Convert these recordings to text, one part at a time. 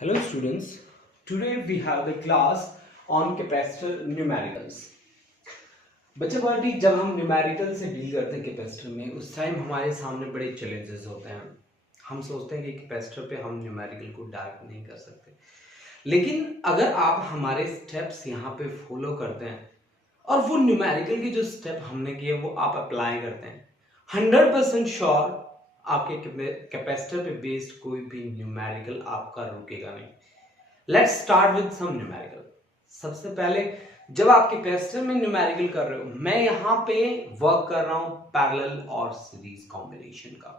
Hello students, today we have the class on capacitor numericals। बच्चा party जब हम numerical से डील करते हैं कैपेसिटर में उस टाइम हमारे सामने बड़े चैलेंजेस होते हैं। हम सोचते हैं कि कैपेसिटर पे हम न्यूमेरिकल को डायरेक्ट नहीं कर सकते, लेकिन अगर आप हमारे स्टेप्स यहाँ पे फॉलो करते हैं और वो न्यूमेरिकल के जो स्टेप हमने किए वो आप अप्लाई करते हैं 100% श्योर आपके कैपेसिटर पे बेस्ड कोई भी न्यूमेरिकल आपका रुकेगा नहीं। Let's start with some numerical. सबसे पहले जब आप कैपेसिटर में न्यूमेरिकल कर रहे हो, मैं यहाँ पे वर्क कर रहा हूं पैरेलल और सीरीज कॉम्बिनेशन का।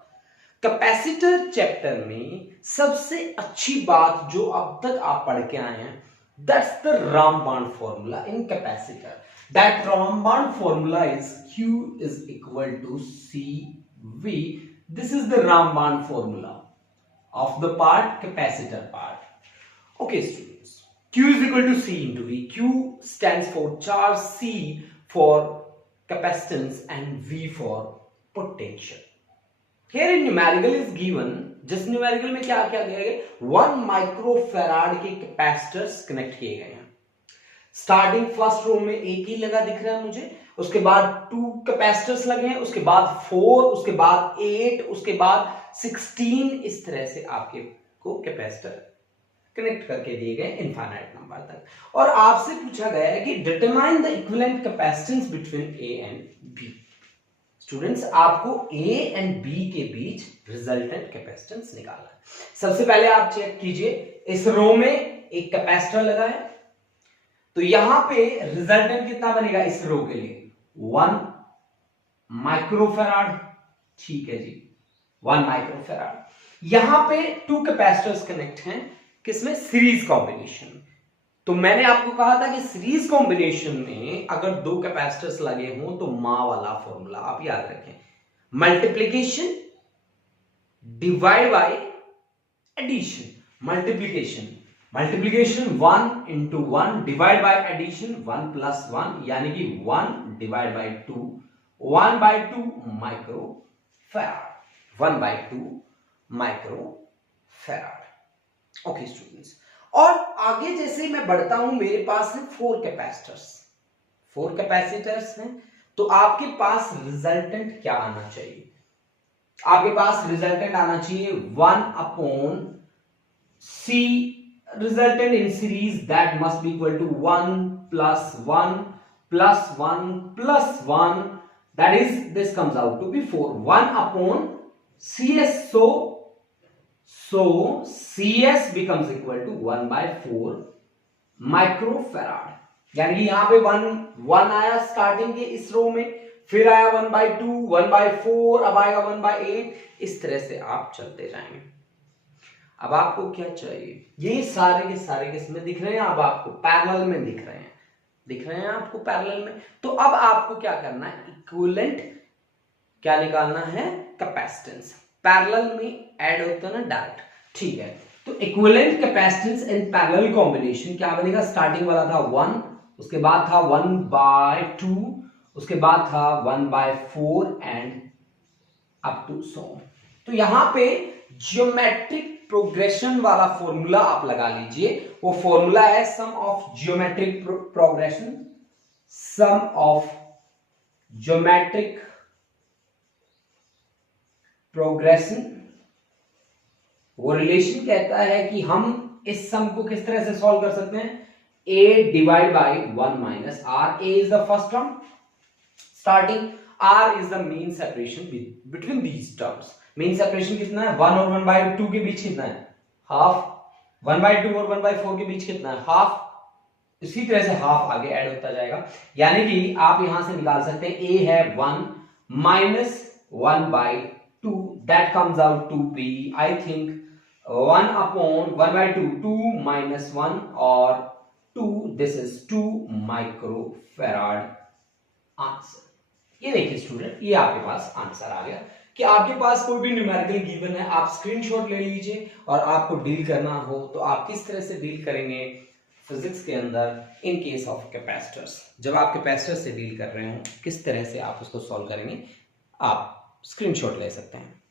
कैपेसिटर चैप्टर में सबसे अच्छी बात जो अब तक आप पढ़ के आए हैं, दैट्स द रामबाण फॉर्मूला इन कैपेसिटर। दैट रामबाण formula is Q is equal to CV. This is the Raman formula of the part capacitor part. Okay students, Q is equal to C into V. Q stands for charge, C for capacitance and V for potential. Here in numerical is given, जिस numerical में क्या क्या दिया गया, 1 microfarad के capacitors connect किए गए हैं। स्टार्टिंग फर्स्ट रो में एक ही लगा दिख रहा है मुझे, उसके बाद 2 कैपेसिटर्स लगे हैं, उसके बाद 4, उसके बाद 8, उसके बाद 16। इस तरह से आपके को कैपेसिटर कनेक्ट करके दिए गए इनफाइनाइट नंबर तक। और आपसे पूछा गया है कि determine the equivalent capacitance between A and B. Students, आपको ए एंड बी के बीच रिजल्टेंट कैपेसिटेंस निकालना है। सबसे पहले आप चेक कीजिए, इस रो में एक कैपेसिटर लगा है, तो यहां पे रिजल्टेंट कितना बनेगा इस रो के लिए, 1 माइक्रोफैराड। ठीक है जी, 1 माइक्रोफैराड। यहां पे 2 कैपेसिटर्स कनेक्ट हैं, किसमें, सीरीज कॉम्बिनेशन। तो मैंने आपको कहा था कि सीरीज कॉम्बिनेशन में अगर 2 कैपेसिटर्स लगे हों तो मां वाला फॉर्मूला आप याद रखें, multiplication divide by addition. Multiplication 1 into 1 divide by addition 1 plus 1, यानी कि 1 divide by 2, 1 by 2 microfarad, 1 by 2 microfarad. Okay students, और आगे जैसे मैं बढ़ता हूं, मेरे पास है 4 कैपेसिटर्स हैं, तो आपके पास रिजल्टेंट क्या आना चाहिए, आपके पास रिजल्टेंट आना चाहिए 1 upon C resultant in series, that must be equal to 1 plus 1 plus 1 plus 1, that is, this comes out to be 4, 1 upon CS. So CS becomes equal to 1 by 4 microfarad. यानी कि यहां पे 1 आया स्टार्टिंग के इस रो में, फिर आया 1 by 2, 1 by 4, अब आएगा 1 by 8। इस तरह से आप चलते जाएंगे। अब आपको क्या चाहिए, ये सारे के सारे किसमें दिख रहे हैं, अब आपको पैरेलल में दिख रहे हैं आपको पैरेलल में। तो अब आपको क्या करना है, इक्विवेलेंट क्या निकालना है, कैपेसिटेंस। पैरेलल में ऐड होता है ना डायरेक्ट, ठीक है। तो equivalent capacitance in parallel combination क्या बनेगा, स्टार्टिंग वाला था 1, उसके बाद था 1 by 2, उसके बाद था 1 by 4 एंड अप टू सो। तो यहां पे ज्योमेट्रिक प्रोग्रेशन वाला फॉर्मूला आप लगा लीजिए। वो फॉर्मूला है sum of geometric progression, sum of geometric progression. वो रिलेशन कहता है कि हम इस सम को किस तरह से सॉल्व कर सकते हैं, a divide by 1 minus r। a is the first term starting, r is the mean separation between these terms. Mean separation कितना है, 1 और 1 by 2 के बीच कितना है, हाफ। 1 by 2 और 1 by 4 के बीच कितना है, हाफ। इसी तरह से हाफ आगे ऐड होता जाएगा, यानी कि आप यहां से निकाल सकते हैं a है 1 minus 1 by 2, that comes out to be, I think, 1 upon 1 by 2, 2 minus 1 और 2, this is 2 माइक्रोफैराड आंसर। ये देखिए स्टूडेंट, ये आपके पास आंसर आ गया कि आपके पास कोई भी न्यूमेरिकल गिवन है, आप स्क्रीनशॉट ले लीजिए, और आपको डील करना हो तो आप किस तरह से डील करेंगे फिजिक्स के अंदर इन केस ऑफ कैपेसिटर्स। जब आप कैपेसिटर से डील कर रहे हो किस तरह से आप उसको सॉल्व करेंगे, आप स्क्रीनशॉट ले सकते हैं।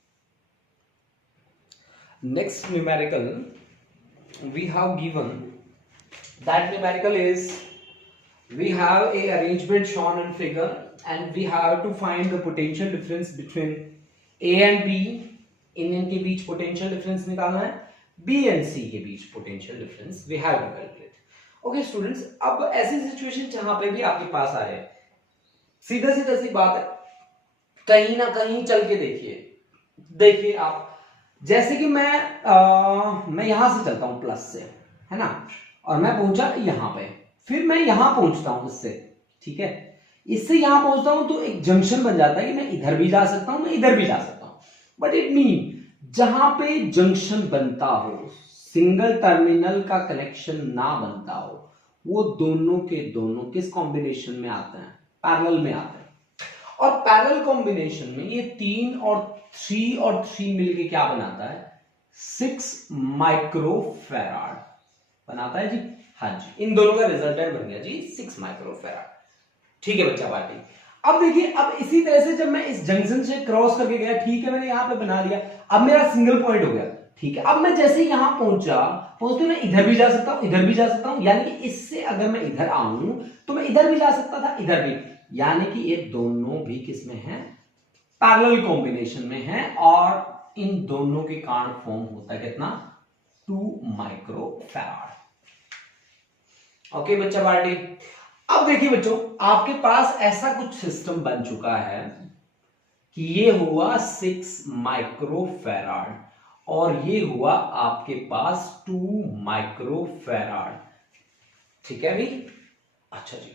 Next numerical we have given that numerical is, we have a arrangement shown in figure and we have to find the potential difference between A and B. इनके बीच potential difference निकालना है, B and C के बीच potential difference we have to calculate. Okay students, अब ऐसी situation जहां पे भी आपके पास आ रहे, सीधा सीधा सी बात है, कहीं ना कहीं चल के देखिए आप, जैसे कि मैं यहां से चलता हूं प्लस से, है ना, और मैं पहुंचा यहां पे, फिर मैं यहां पहुंचता हूं इससे, ठीक है, इससे यहां पहुंचता हूं तो एक जंक्शन बन जाता है कि मैं इधर भी जा सकता हूं, मैं इधर भी जा सकता हूं, बट इट मीन जहां पे जंक्शन बनता हो, सिंगल टर्मिनल का कनेक्शन ना बनता हो, वो दोनों के दोनों किस कॉम्बिनेशन में आते हैं, पैरेलल में आते हैं, और पैरेलल कॉम्बिनेशन में ये 3 और 3 मिलके क्या बनाता है, 6 माइक्रोफैराड बनाता है जी, हाँ जी, इन दोनों का रिजल्टेंट बन गया जी 6 माइक्रोफैराड, ठीक है बच्चा बाटी। अब देखिए, अब इसी तरह से जब मैं इस जंक्शन से क्रॉस करके गया, ठीक है, मैंने यहां पे बना लिया, अब मेरा सिंगल पॉइंट हो गया, ठीक है, अब मैं जैसे ही यहां पहुंचते मैं इधर भी जा सकता हूं, इधर भी जा सकता हूं, यानी कि इससे अगर मैं इधर आऊं तो मैं इधर भी जा सकता था, इधर भी, यानी कि ये दोनों भी किसमें है, पैरेलल कॉम्बिनेशन में है, और इन दोनों के कारण फॉर्म होता है कितना, 2 माइक्रोफैराड। ओके बच्चा पार्टी, अब देखिए बच्चों, आपके पास ऐसा कुछ सिस्टम बन चुका है कि ये हुआ 6 माइक्रोफैराड और ये हुआ आपके पास 2 माइक्रोफैराड, ठीक है भाई, अच्छा जी।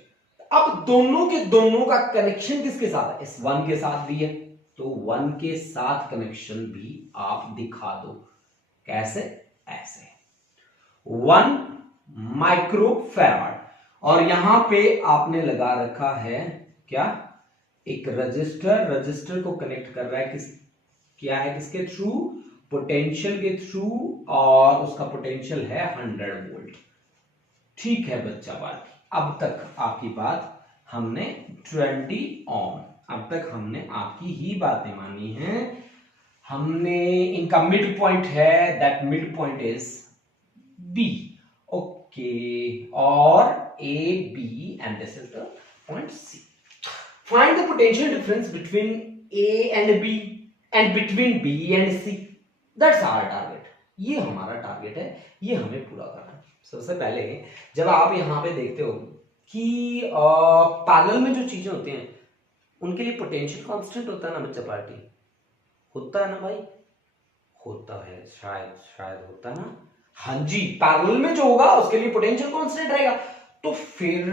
अब दोनों के दोनों का कनेक्शन किसके साथ है, इस 1 के साथ भी है, तो 1 के साथ कनेक्शन भी आप दिखा दो, कैसे, ऐसे 1 माइक्रोफैराड, और यहां पे आपने लगा रखा है क्या, एक रजिस्टर को कनेक्ट कर रहा है क्या है, किसके थ्रू, पोटेंशियल के थ्रू, और उसका पोटेंशियल है 100 वोल्ट, ठीक है बच्चा बात। अब तक आपकी बात हमने 20 ओम, अब तक हमने आपकी ही बातें मानी हैं, हमने इनका मिड पॉइंट है, that mid point is B, okay, और A, B and this is the point C. Find the potential difference between A and B and between B and C. That's our target. ये हमारा target है, ये हमें पूरा करना है। सबसे पहले जब आप यहाँ पे देखते हो कि पैरेलल में जो चीजें होती हैं उनके लिए पोटेंशियल कांस्टेंट होता है ना बच्चा पार्टी, होता है ना भाई, होता है, शायद होता है ना, हाँ जी, पैरेलल में जो होगा उसके लिए पोटेंशियल कांस्टेंट रहेगा। तो फिर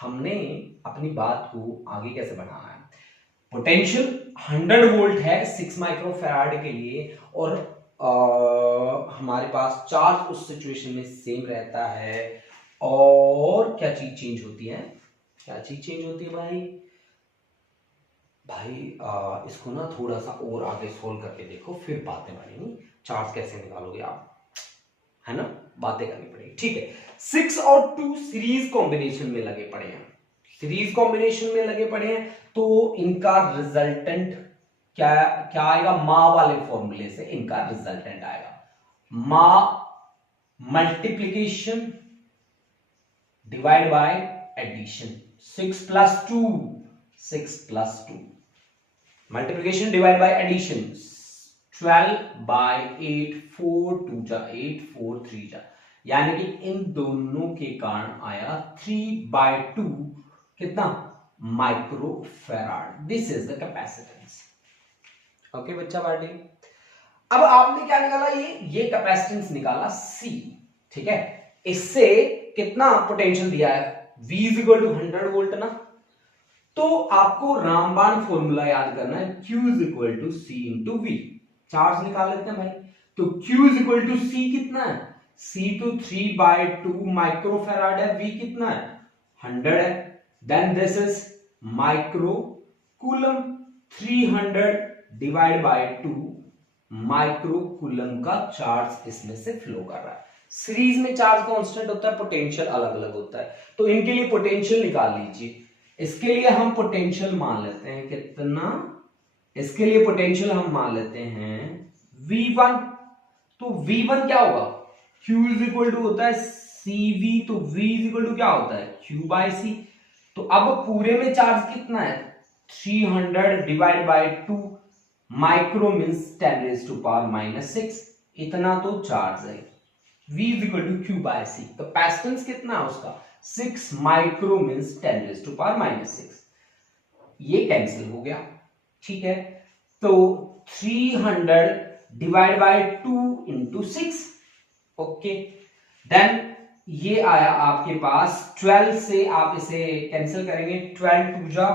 हमने अपनी बात को आगे कैसे बढ़ाना है, पोटेंशियल 100 वोल्ट है 6 माइक्रोफैराड के लिए, और हमारे पास चार्ज उस सिचुएशन में सेम रहता है, और क्या चीज चेंज होती है, क्या चीज चेंज होती है भाई इसको ना थोड़ा सा और आगे सोल्व करके देखो, फिर बातें बढ़ेंगी, चार्ज कैसे निकालोगे आप, है ना, बातें करनी पड़ेगी, ठीक है। 6 और 2 सीरीज कॉम्बिनेशन में लगे पड़े हैं, सीरीज कॉम्बिनेशन में लगे पड़े हैं, तो इनका रिजल्टेंट क्या आएगा, मा वाले फॉर्मूले से इनका रिजल्टेंट आएगा, मा multiplication divide by addition, 6 plus 2 multiplication divide by addition, 12 by 8, 4 2 जा 8, 4 3 जा, यानी कि इन दोनों के कारण आया 3/2 कितना, microfarad, this is the capacitance. Okay बच्चा पार्टी, अब आपने क्या निकाला, ये कैपेसिटेंस निकाला C, ठीक है, इससे कितना पोटेंशियल दिया है, V = 100 वोल्ट ना, तो आपको रामबाण फॉर्मूला याद करना है, Q = C × V, चार्ज निकाल लेते हैं भाई, तो Q = C कितना है, C तो 3/2 माइक्रोफैराड है, V कितना है 100 है, then this is micro coulomb, 300 divide by 2 micro coulomb का चार्ज इसमें से फ्लो कर रहा है। सीरीज में चार्ज कांस्टेंट होता है, पोटेंशियल अलग अलग होता है, तो इनके लिए पोटेंशियल निकाल लीजिए। इसके लिए हम पोटेंशियल मान लेते हैं कितना, इसके लिए पोटेंशियल हम मान लेते हैं V1, तो V1 क्या होगा, Q इज इक्वल टू होता है CV, तो V इज इक्वल टू क्या होता है Q बाय C। तो अब पूरे में चार्ज कितना है 300 divide by 2 micro means 10 raise to power minus 6, इतना तो चार्ज है। V is equal to Q by C, capacitance कितना है उसका 6 micro means 10 raise to power minus 6, ये कैंसिल हो गया, ठीक है। तो 300 divide by 2 into 6, okay, then ये आया आपके पास 12 से आप इसे कैंसिल करेंगे, 12 टू जा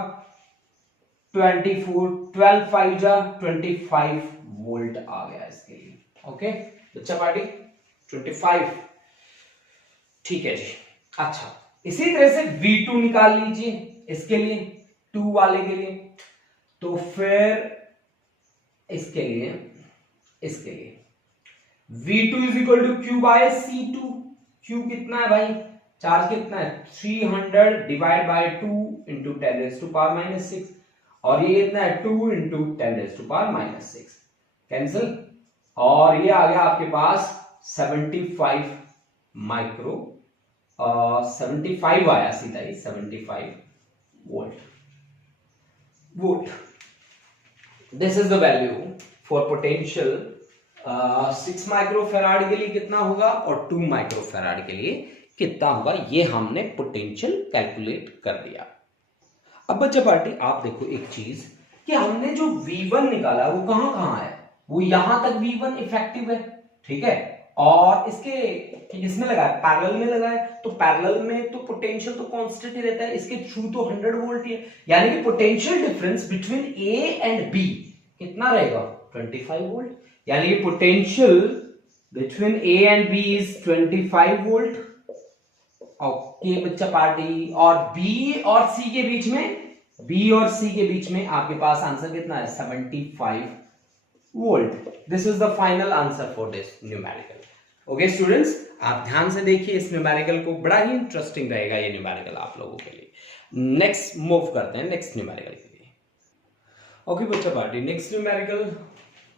24, 12 5 जा 25 वोल्ट आ गया इसके लिए, ओके बच्चा पार्टी 25, ठीक है जी। अच्छा, इसी तरह से V2 निकाल लीजिए इसके लिए, 2 वाले के लिए, तो फिर इसके लिए V2 is equal to Q by C2। Q कितना है भाई, चार्ज कितना है 300 divide by 2 into 10 raise to power minus 6, और ये कितना है 2 into 10 raise to power minus 6, cancel, और ये आ गया आपके पास 75 माइक्रो 75 आया सीधा ही 75 volt. This is the value for potential 6 microfarad के लिए कितना होगा और 2 माइक्रोफैराड के लिए कितना होगा, ये हमने पोटेंशियल कैलकुलेट कर दिया। अब बच्चा पार्टी आप देखो एक चीज कि हमने जो V1 निकाला वो कहां कहां है, वो यहां तक V1 इफेक्टिव है, ठीक है, और इसमें लगा है पैरेलल में लगा है, तो पैरेलल में तो पोटेंशियल तो कांस्टेंट ही रहता है, इसके थ्रू तो 100 वोल्ट ही है, यानी कि potential difference between A and B कितना रहेगा 25 वोल्ट, यानी कि potential between A and B is 25 volt, okay बच्चा पार्टी, और B और C के बीच में आपके पास आंसर कितना है 75 volt. This is the final answer for this numerical. Okay students, आप ध्यान से देखिए इस न्यूमेरिकल को, बड़ा ही इंटरेस्टिंग रहेगा ये न्यूमेरिकल आप लोगों के लिए। नेक्स्ट मूव करते हैं नेक्स्ट न्यूमेरिकल के लिए। ओके बच्चा पार्टी, नेक्स्ट न्यूमेरिकल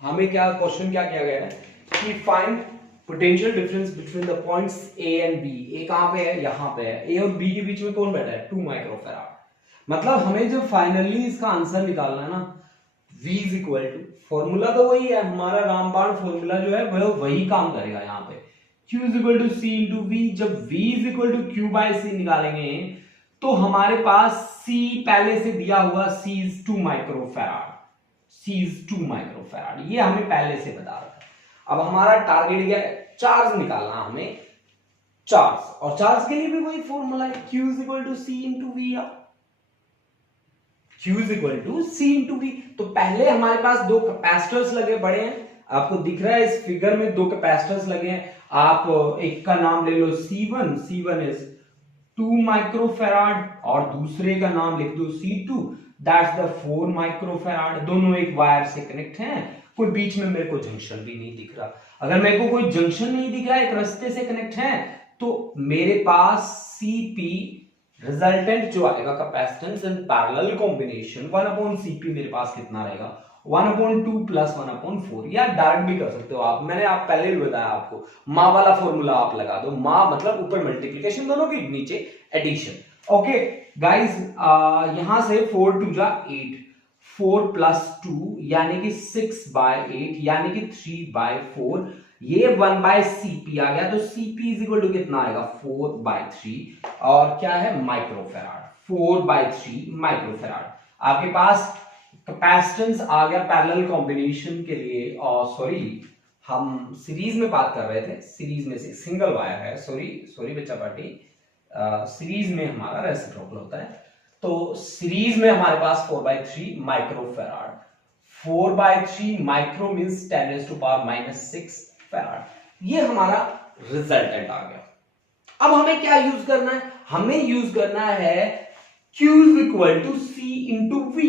हमें क्या क्वेश्चन क्या किया गया है कि find potential difference between the points A and B। ए कहां पे है, यहां पे है, A और B के बीच में कौन बैठा है 2 माइक्रोफैराड। मतलब हमें जो फाइनली इसका आंसर निकालना है ना, V is equal to, formula तो वही है हमारा, रामबाण फॉर्मूला जो है वह वही काम करेगा यहाँ पे, Q is equal to C into V। जब V is equal to Q by C निकालेंगे तो हमारे पास C पहले से दिया हुआ C इज 2 माइक्रोफैराड, ये हमें पहले से बता रहा है। अब हमारा टारगेट क्या है, चार्ज निकालना हमें, चार्ज, और चार्ज के लिए भी वही फॉर्मूला है Q is equal to C into V, Q is equal to C into V। तो पहले हमारे पास दो कैपेसिटर्स लगे बड़े हैं, आपको दिख रहा है इस फिगर में दो कैपेसिटर्स लगे हैं, आप एक का नाम ले लो C1 इज 2 माइक्रोफैराड, और दूसरे का नाम लिख दो C2, दैट्स द 4 माइक्रोफैराड। दोनों एक वायर से कनेक्ट हैं, कोई बीच में मेरे को जंक्शन भी नहीं दिख रहा। अगर मेरे को कोई जंक्शन नहीं दिख रहा, एक रास्ते से कनेक्ट है, तो मेरे पास CP रिजल्टेंट जो आएगा capacitance in parallel combination 1/CP मेरे पास कितना रहेगा 1/2 प्लस 1/4, या डायरेक्ट भी कर सकते हो आप, मैंने आप पहले भी बताया आपको, माँ वाला फॉर्मूला आप लगा दो, माँ मतलब ऊपर मल्टीप्लिकेशन दोनों की, नीचे एडिशन। ओके गाइस, यहां से 4 2 जा 8, 4 प्लस 2 यानी कि 6/8 यानी कि 3/4, ये 1/CP आ गया, तो CP इज इक्वल टू कितना आएगा 4/3, और क्या है माइक्रोफैराड, 4/3 माइक्रोफैराड। आपके पास कैपेसिटेंस आ गया पैरेलल कॉम्बिनेशन के लिए, और सॉरी हम सीरीज में बात कर रहे थे, सीरीज में से सिंगल वायर है, सॉरी बच्चा पार्टी, सीरीज में हमारा रेसिप्रोकल होता है, तो सीरीज में हमारे पास 4/3 माइक्रोफैराड, 4/3 माइक्रो मींस 10⁻⁻6 फैराड, ये हमारा रिजल्टेंट आ गया। अब हमें क्या यूज करना है, हमें यूज करना है Q is equal to C into V।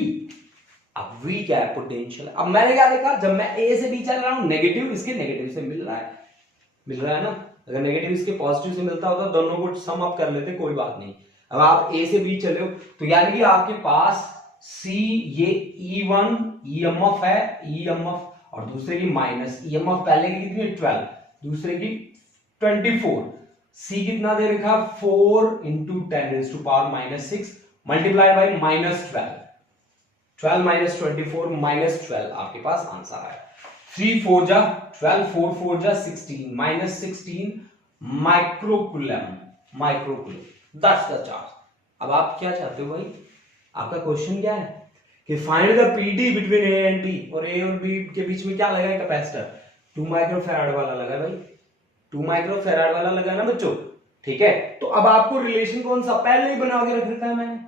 अब V क्या है पोटेंशियल। अब मैंने क्या देखा, जब मैं A से B चल रहा हूं, नेगेटिव इसके नेगेटिव से मिल रहा है ना, अगर नेगेटिव इसके पॉजिटिव से मिलता होता दोनों को सम अप कर लेते, कोई बात नहीं। अब आप A से B चले हो तो यानी कि आपके पास C ये E1 EMF है, EMF, और दूसरे की माइनस EMF, पहले की कितनी 12, दूसरे की 24, C कितना दे रखा 4 इंटू 10⁻⁻6 मल्टीप्लाइड बाई -12, 12 माइनस 24 -12 आपके पास आंसर आया। 3 4 जा 12, 4 4 जा 16 -16 माइक्रोकुलम, दैट्स द चार्ज। अब आप क्या चाहते हो भाई, आपका क्वेश्चन क्या है कि find the PT between A and B, और ए और बी के बीच में क्या लगा है कैपेसिटर, 2 माइक्रोफैराड वाला लगा है भाई, 2 माइक्रोफैराड वाला लगा ना बच्चों, ठीक है। तो अब आपको रिलेशन कौन सा पहले ही बना के रख रखा है मैंने,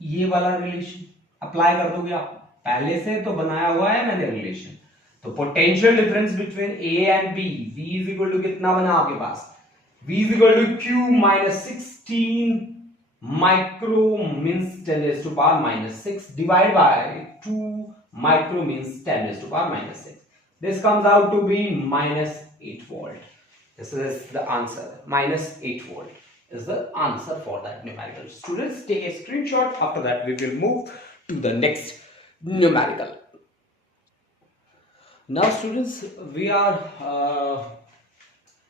ये वाला रिलेशन अप्लाई कर दोगे आप, पहले से तो बनाया हुआ है मैंने रिलेशन। तो potential difference between A and B, V is equal to कितना बना आपके पास, V is equal to Q minus 16 micro means 10⁻⁻6 divide by 2 micro means 10⁻⁻6, this comes out to be -8 volt. This is the answer, -8 volt is the answer for that numerical. Students, take a screenshot. After that we will move to the next numerical. Now students, we are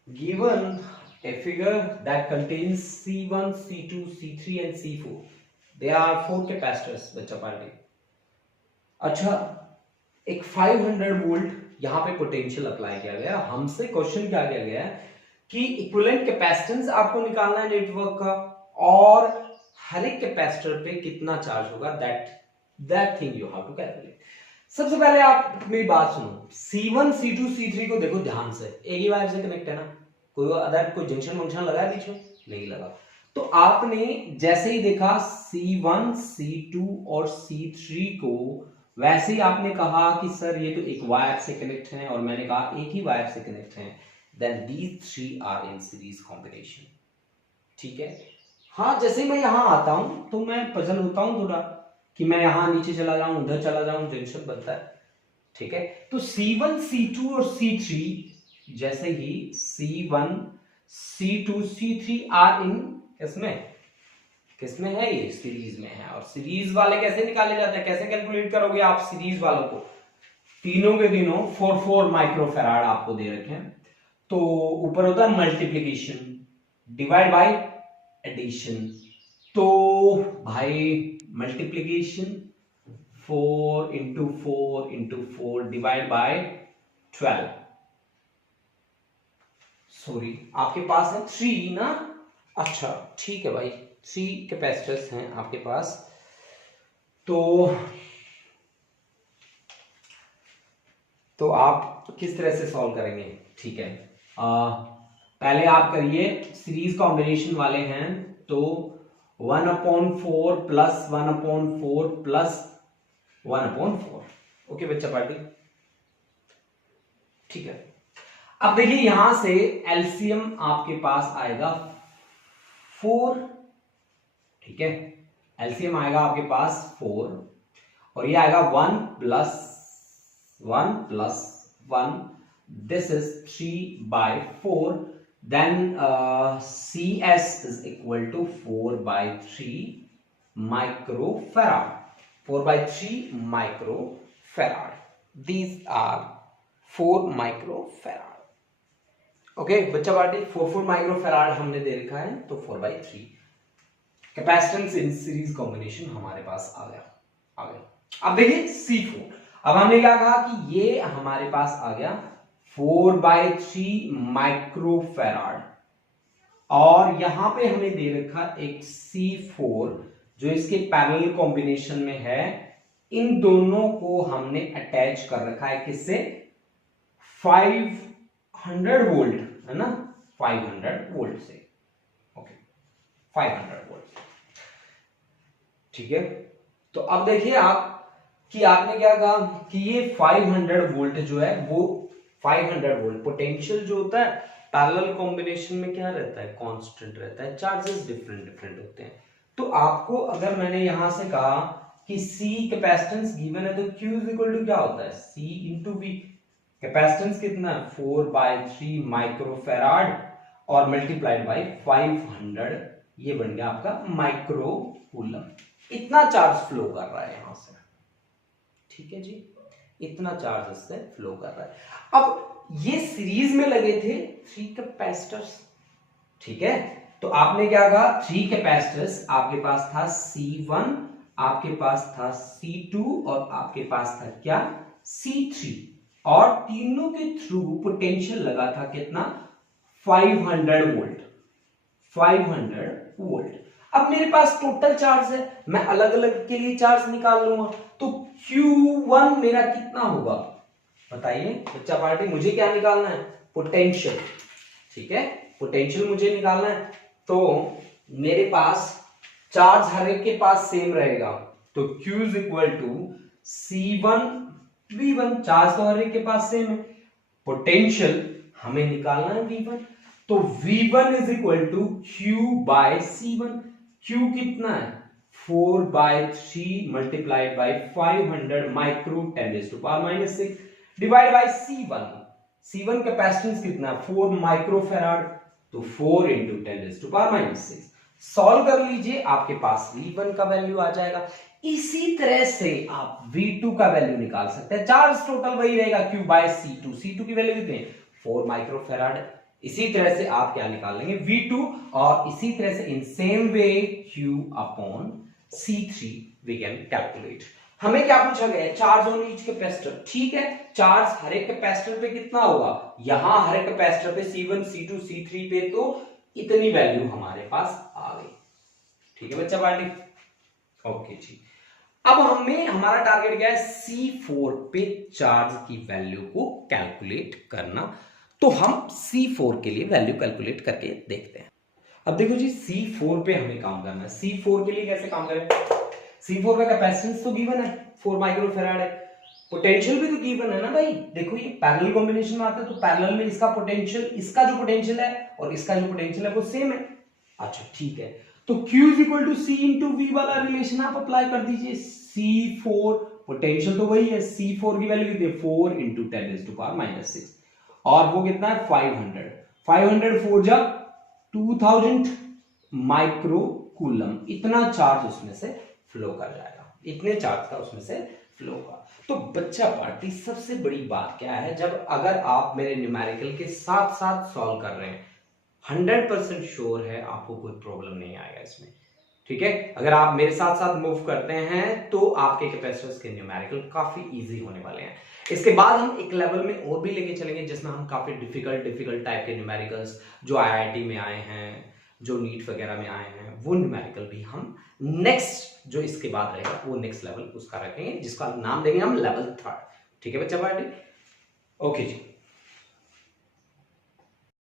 given a figure that contains C1, C2, C3 and C4. There are 4 capacitors बच्चा party. अच्छा, एक 500 volt यहाँ पे potential apply किया गया, हमसे question क्या किया गया कि इक्विवेलेंट कैपेसिटेंस आपको निकालना है नेटवर्क का, और हर एक कैपेसिटर पे कितना चार्ज होगा, that thing you have to calculate. सबसे पहले आप मेरी बात सुनो, C1, C2, C3 को देखो ध्यान से, एक ही वायर से कनेक्ट है ना, कोई जंक्शन वंक्शन लगा है बीच में, नहीं लगा। तो आपने जैसे ही देखा C1, C2 और C3 को, वैसे ही आपने कहा कि सर ये तो एक वायर से कनेक्ट है, और मैंने कहा एक ही वायर से कनेक्ट है, then these 3 are in series combination, ठीक है। हाँ, जैसे ही मैं यहां आता हूं तो मैं पजल होता हूं थोड़ा कि मैं यहां नीचे चला जाऊं, उधर चला जाऊं, जंक्शन बनता है, ठीक है। तो C1, C2 और C3, जैसे ही C1, C2, C3 are in किसमें है, ये सीरीज में है। और सीरीज वाले कैसे निकाले जाते हैं, कैसे कैलकुलेट करोगे आप सीरीज वालों को, तीनों के तीनों 4 माइक्रोफैराड आपको दे रखे हैं, तो ऊपर होता है मल्टीप्लीकेशन डिवाइड बाय एडिशन। तो भाई multiplication 4 into 4 divide by 12, sorry आपके पास है 3 ना, अच्छा ठीक है भाई, 3 कैपेसिटर्स हैं आपके पास। तो आप किस तरह से सॉल्व करेंगे, ठीक है। पहले आप करिए, सीरीज कॉम्बिनेशन वाले हैं, तो 1/4 प्लस 1/4 प्लस 1/4, ओके बच्चा पार्टी, ठीक है। अब देखिए यहां से एलसीएम आपके पास आएगा 4, ठीक है, एलसीएम आएगा आपके पास 4, और ये आएगा 1 plus 1, this is 3/4, then CS is equal to 4/3 microfarad, 4/3 microfarad, these are 4 microfarad, okay बच्चा पार्टी, 4 माइक्रोफैराड हमने दे रखा है, तो 4/3 कैपेसिटेंस इन सीरीज कॉम्बिनेशन हमारे पास आ गया। अब देखिए C4, अब हमने क्या कहा कि ये हमारे पास आ गया 4/3 माइक्रोफैराड, और यहां पे हमें दे रखा एक C4 जो इसके पैरेलल कॉम्बिनेशन में है, इन दोनों को हमने अटैच कर रखा है किससे, 500 वोल्ट है ना, 500 वोल्ट से, ओके 500 वोल्ट, ठीक है। तो अब देखिए आप कि आपने क्या कहा कि ये 500 वोल्ट जो है वो 500 वोल्ट पोटेंशियल जो होता है पैरेलल कॉम्बिनेशन में क्या रहता है, कांस्टेंट रहता है, चार्जेस डिफरेंट होते हैं। तो आपको अगर मैंने यहां से कहा कि C कैपेसिटेंस गिवन है, तो Q इज इक्वल टू क्या होता है, C इंटू V, कैपेसिटेंस कितना है 4/3 माइक्रोफैराड और मल्टीप्लाइड बाय 500, ये बन गया आपका माइक्रो कूलम, इतना चार्ज फ्लो कर रहा है यहां से, ठीक है जी, इतना चार्ज इससे फ्लो कर रहा है। अब ये सीरीज में लगे थे 3 कैपेसिटर्स, ठीक है। तो आपने क्या कहा, 3 कैपेसिटर्स, आपके पास था C1, आपके पास था C2 और आपके पास था क्या, C3, और तीनों के थ्रू पोटेंशियल लगा था कितना, 500 वोल्ट, 500 वोल्ट। अब मेरे पास टोटल चार्ज है, मैं अलग अलग के लिए चार्ज निकाल लूंगा, तो Q1 मेरा कितना होगा बताइए बच्चा पार्टी, मुझे क्या निकालना है, पोटेंशियल, ठीक है, पोटेंशियल मुझे निकालना है। तो मेरे पास चार्ज हर एक के पास सेम रहेगा, तो Q is equal to C1 V1, charge तो हर एक के पास सेम है, पोटेंशियल हमें निकालना है V1, तो V1 is equal to Q by C1। Q कितना है, 4/3 multiplied by 500 micro 10⁻⁻6 divide by C1। C1 capacitance कितना है, 4 माइक्रोफैराड, तो 4 इंटू 10⁻⁻6। सॉल्व कर लीजिए, आपके पास V1 का वैल्यू आ जाएगा। इसी तरह से आप V2 का वैल्यू निकाल सकते हैं, चार्ज टोटल वही रहेगा Q बाय C2, C2 की वैल्यू कितनी है, 4 माइक्रोफैराड। इसी तरह से आप क्या निकाल लेंगे, V2, और इसी तरह से in same way Q upon C3 we can calculate. हमें क्या पूछा गया है, चार्ज ऑन ईच कैपेसिटर, ठीक है, चार्ज हर एक कैपेसिटर पे कितना होगा, यहां हर एक कैपेसिटर पे C1 C2 C3 पे तो इतनी वैल्यू हमारे पास आ गई, ठीक है बच्चा पार्टी, ओके जी। अब हमें हमारा टारगेट क्या है, C4 पे चार्ज की वैल्यू को कैलकुलेट करना, तो हम C4 के लिए वैल्यू कैलकुलेट करके देखते हैं। अब देखो जी, C4 पे हमें काम करना है। C4 के लिए कैसे काम करें, C4 का कैपेसिटेंस तो गिवन है 4 माइक्रोफैराड है, पोटेंशियल भी तो गिवन है ना भाई, देखो ये पैरेलल कॉम्बिनेशन में आता है, तो पैरेलल में इसका पोटेंशियल, इसका जो पोटेंशियल है और इसका जो पोटेंशियल है वो सेम है। अच्छा ठीक है, तो Q is equal to C into V वाला रिलेशन आप अप्लाई कर दीजिए। C4 पोटेंशियल तो वही है, C4 की वैल्यू कितनी है, 4 इंटू 10⁻⁻6, और वो कितना है 500, 500 4 जा 2000 माइक्रो कूलम, इतना चार्ज उसमें से फ्लो कर जाएगा, इतने चार्ज का उसमें से फ्लो का। तो बच्चा पार्टी सबसे बड़ी बात क्या है, जब अगर आप मेरे न्यूमेरिकल के साथ साथ सॉल्व कर रहे हैं, 100% श्योर है आपको कोई प्रॉब्लम नहीं आएगा इसमें, ठीक है। अगर आप मेरे साथ साथ मूव करते हैं तो आपके कैपेसिटर्स के न्यूमेरिकल काफी इजी होने वाले हैं। इसके बाद हम एक लेवल में और भी लेके चलेंगे जिसमें हम काफी डिफिकल्ट टाइप के न्यूमेरिकल्स जो IIT में आए हैं, जो नीट वगैरह में आए हैं, वो न्यूमेरिकल भी हम नेक्स्ट जो इसके बाद रहेगा वो नेक्स्ट लेवल उसका रखेंगे, जिसका नाम देंगे हम लेवल 3, ठीक है बच्चा पार्टी, ओके जी।